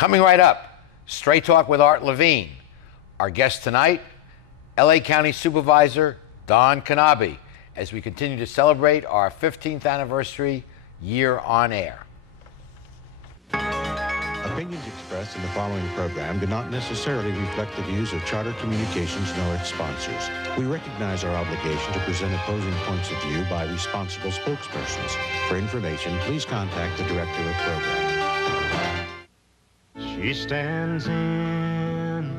Coming right up, Straight Talk with Art Levine. Our guest tonight, LA County Supervisor Don Knabe, as we continue to celebrate our 15th anniversary year on air. Opinions expressed in the following program do not necessarily reflect the views of Charter Communications nor its sponsors. We recognize our obligation to present opposing points of view by responsible spokespersons. For information, please contact the director of program. She stands in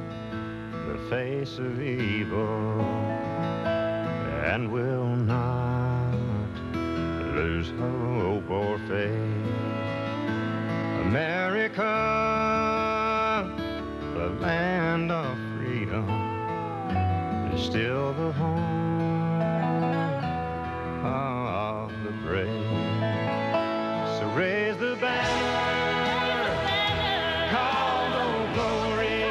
the face of evil and will not lose hope or faith. America, the land of freedom, is still the home of the brave. So raise the banner, call no glory.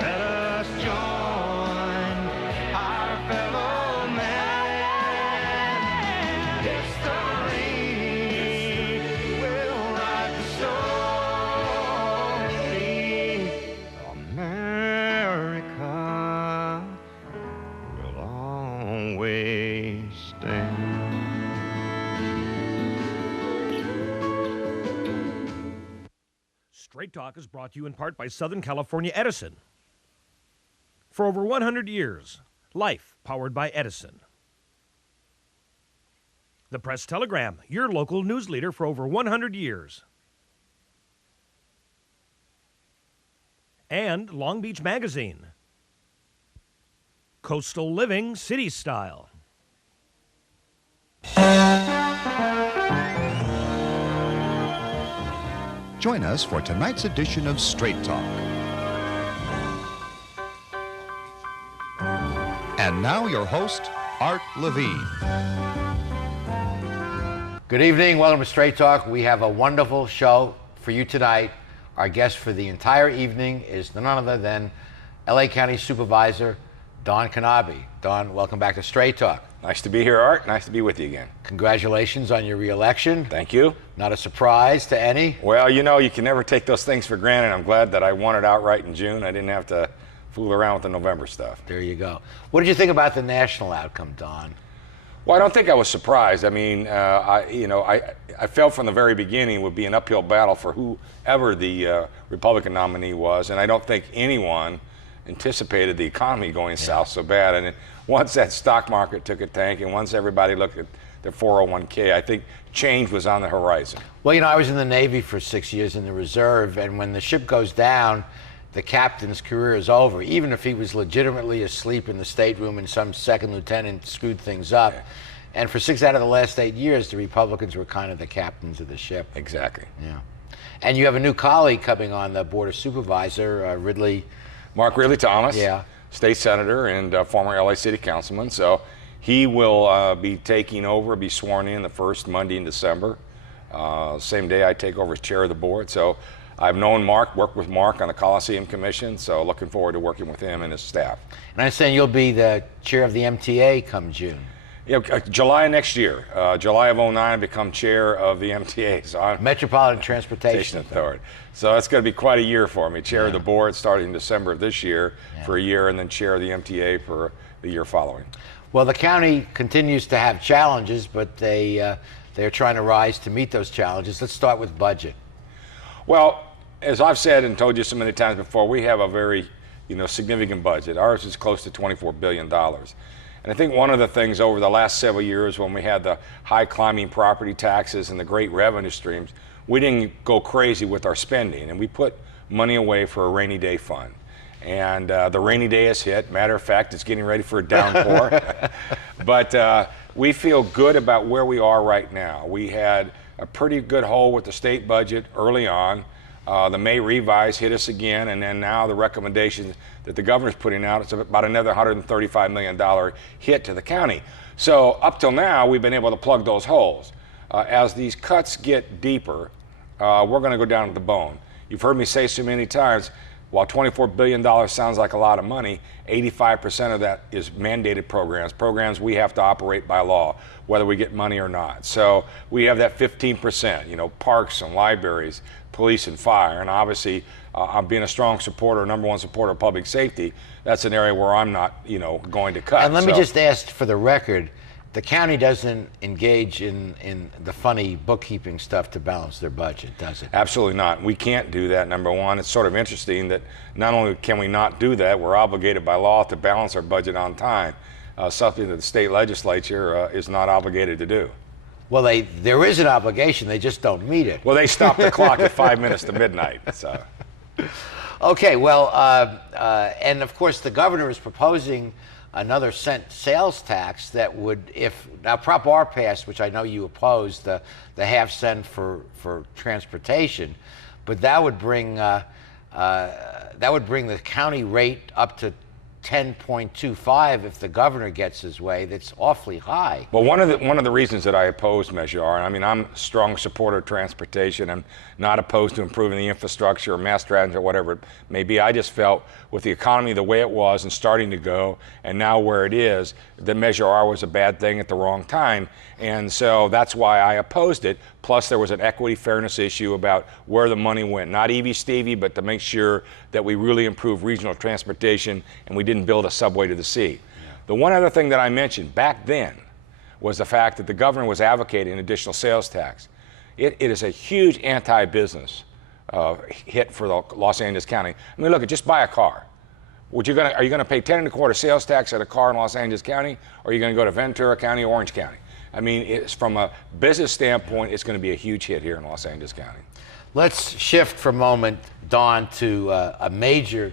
Let us join our fellow man. History will write the story. America will always stand. Straight Talk is brought to you in part by Southern California Edison. For over 100 years, life powered by Edison. The Press Telegram, your local news leader for over 100 years. And Long Beach Magazine. Coastal Living, City Style. Join us for tonight's edition of Straight Talk. And now your host, Art Levine. Good evening, welcome to Straight Talk. We have a wonderful show for you tonight. Our guest for the entire evening is none other than LA County Supervisor Don Knabe. Don, welcome back to Straight Talk. Nice to be here, Art. Nice to be with you again. Congratulations on your re-election. Thank you. Not a surprise to any. Well, you know, you can never take those things for granted. I'm glad that I won it outright in June. I didn't have to fool around with the November stuff. There you go. What did you think about the national outcome, Don? Well, I don't think I was surprised. I mean, I felt from the very beginning it would be an uphill battle for whoever the Republican nominee was, and I don't think anyone anticipated the economy going south so bad. And once that stock market took a tank, and once everybody looked at their 401k, I think change was on the horizon. Well, you know, I was in the Navy for 6 years in the reserve, and when the ship goes down, the captain's career is over, even if he was legitimately asleep in the stateroom and some second lieutenant screwed things up. Yeah. And for 6 out of the last 8 years, the Republicans were kind of the captains of the ship. Exactly. Yeah. And you have a new colleague coming on the Board of Supervisors, Mark Ridley Thomas, yeah, state senator and former LA city councilman. So he will be taking over, be sworn in the first Monday in December. Same day I take over as chair of the board. So I've known Mark, worked with Mark on the Coliseum Commission, so looking forward to working with him and his staff. And I understand you'll be the chair of the MTA come June. Yeah, July next year. July of '09, I become chair of the MTA. So Metropolitan Transportation Authority. So that's going to be quite a year for me. Chair of the board starting December of this year for a year, and then chair of the MTA for the year following. Well, the county continues to have challenges, but they're trying to rise to meet those challenges. Let's start with budget. Well, as I've said and told you so many times before, we have a very significant budget. Ours is close to $24 billion. And I think one of the things over the last several years when we had the high climbing property taxes and the great revenue streams, we didn't go crazy with our spending, and we put money away for a rainy day fund. And the rainy day has hit. Matter of fact, it's getting ready for a downpour. But we feel good about where we are right now. We had a pretty good hole with the state budget early on. The May revise hit us again, and then now the recommendations that the governor's putting out, it's about another $135 million hit to the county. So up till now, we've been able to plug those holes. As these cuts get deeper, we're going to go down to the bone. You've heard me say so many times, While $24 billion sounds like a lot of money, 85% of that is mandated programs we have to operate by law, whether we get money or not. So we have that 15%, you know, parks and libraries, police and fire, and obviously I'm being a strong supporter, number one supporter of public safety. That's an area where I'm not, you know, going to cut. And let me just ask for the record, the county doesn't engage in the funny bookkeeping stuff to balance their budget, does it? Absolutely not. We can't do that, number one. It's sort of interesting that not only can we not do that, we're obligated by law to balance our budget on time, something that the state legislature is not obligated to do. Well, there is an obligation, they just don't meet it. Well, they stopped the clock at 5 minutes to midnight. So. Okay, well, and of course the governor is proposing another cent sales tax that would, if now Prop R passed, which I know you opposed, the half cent for transportation, but that would bring the county rate up to 10.25 if the governor gets his way. That's awfully high. Well, one of the reasons that I oppose Measure R, I mean, I'm a strong supporter of transportation. I'm not opposed to improving the infrastructure or mass transit or whatever it may be. I just felt with the economy the way it was and starting to go, and now where it is, that Measure R was a bad thing at the wrong time. And so that's why I opposed it. Plus, there was an equity fairness issue about where the money went. Not Evie Stevie, but to make sure that we really improve regional transportation and we didn't build a subway to the sea. Yeah. The one other thing that I mentioned back then was the fact that the governor was advocating an additional sales tax. It is a huge anti-business hit for the Los Angeles County. I mean, look, just buy a car. Are you going to pay 10 1/4 sales tax at a car in Los Angeles County, or are you going to go to Ventura County or Orange County? I mean, it's, from a business standpoint, it's going to be a huge hit here in Los Angeles County. Let's shift for a moment, Don, to a major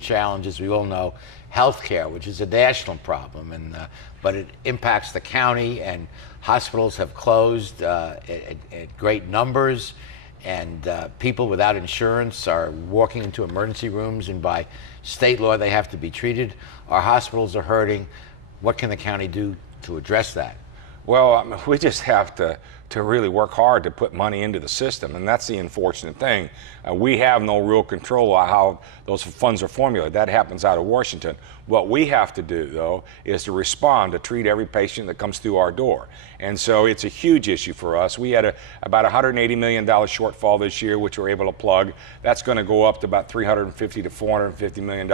challenge, as we all know, healthcare, which is a national problem, and but it impacts the county, and hospitals have closed at great numbers, and people without insurance are walking into emergency rooms, and by state law they have to be treated. Our hospitals are hurting. What can the county do to address that? Well, I mean, we just have to really work hard to put money into the system, and that's the unfortunate thing. We have no real control of how those funds are formulated. That happens out of Washington. What we have to do, though, is to respond, to treat every patient that comes through our door. And so it's a huge issue for us. We had about $180 million shortfall this year, which we're able to plug. That's going to go up to about $350 to $450 million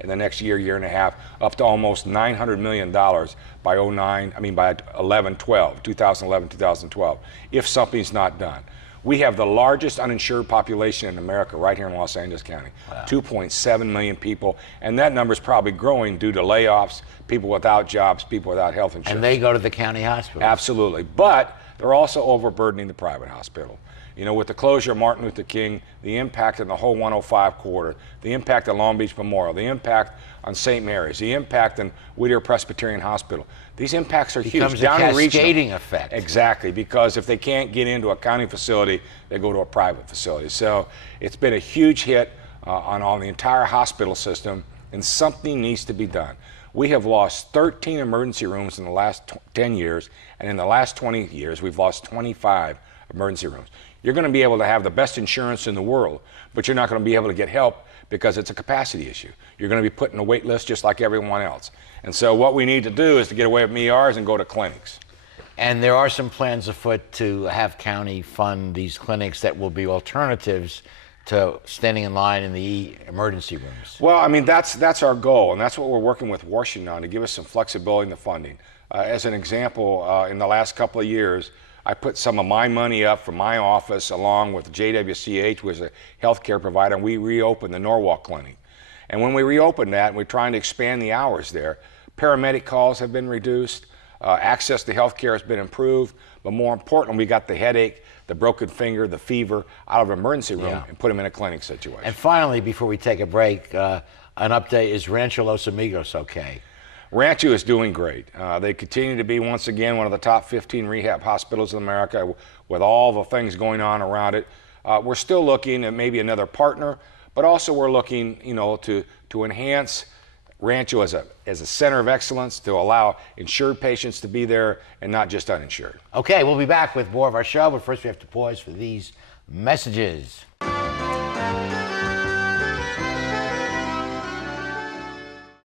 in the next year and a half, up to almost $900 million by 2011, 2012, if something's not done. We have the largest uninsured population in America right here in Los Angeles County. Wow. 2.7 million people, and that number is probably growing due to layoffs, people without jobs, people without health insurance. And they go to the county hospital. Absolutely, but they're also overburdening the private hospital. You know, with the closure of Martin Luther King, the impact on the whole 105 corridor, the impact on Long Beach Memorial, the impact on St. Mary's, the impact on Whittier Presbyterian Hospital. These impacts are huge. Becomes a cascading effect. Exactly, because if they can't get into a county facility, they go to a private facility. So it's been a huge hit on the entire hospital system, and something needs to be done. We have lost 13 emergency rooms in the last 10 years, and in the last 20 years, we've lost 25 emergency rooms. You're going to be able to have the best insurance in the world, but you're not going to be able to get help because it's a capacity issue. You're going to be put in a wait list just like everyone else. And so what we need to do is to get away from ERs and go to clinics. And there are some plans afoot to have county fund these clinics that will be alternatives to standing in line in the emergency rooms. Well, I mean, that's our goal, and that's what we're working with Washington on, to give us some flexibility in the funding. As an example, in the last couple of years, I put some of my money up from my office along with JWCH, who is a healthcare provider, and we reopened the Norwalk Clinic. And when we reopened that, we're trying to expand the hours there. Paramedic calls have been reduced, access to healthcare has been improved, but more importantly, we got the headache, the broken finger, the fever out of an emergency room and put them in a clinic situation. And finally, before we take a break, an update, is Rancho Los Amigos okay? Rancho is doing great. They continue to be, once again, one of the top 15 rehab hospitals in America with all the things going on around it. We're still looking at maybe another partner, but also we're looking, you know, to enhance Rancho as a center of excellence, to allow insured patients to be there and not just uninsured. Okay, we'll be back with more of our show, but first we have to pause for these messages.